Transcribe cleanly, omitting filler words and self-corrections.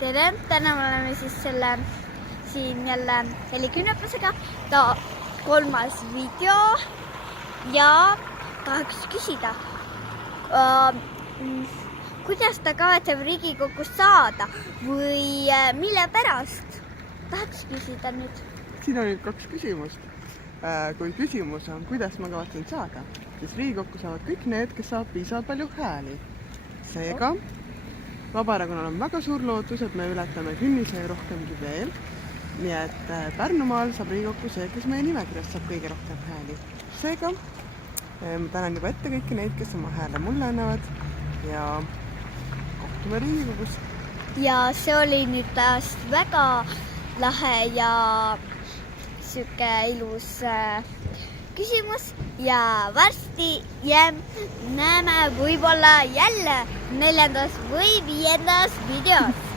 tere, täna me oleme siis siin jälle helikünnapusega, ta 3. video ja tahaks küsida, kuidas ta kavatseb Riigikogust saada või mille pärast? Tahaks küsida nüüd. Siin on nüüd 2 küsimust. Kui küsimus on, kuidas ma kavatsen saada, siis Riigikokku saavad kõik need, kes saavad piisavalt palju hääli. Seega Vabaerakonnal on väga suur lootus, et me ületame künnise ja rohkemgi veel. Nii et Pärnumaal saab Riigikokku see, kes meie nimekirjast saab kõige rohkem hääli. Seega ma tänan juba ette kõiki neid, kes oma hääle mulle annavad ja kohtume Riigikogus. Ja see oli nüüd taas väga lahe ja siuke ilus küsimus ja varsti näeme võib-olla jälle 4. või 5. videos.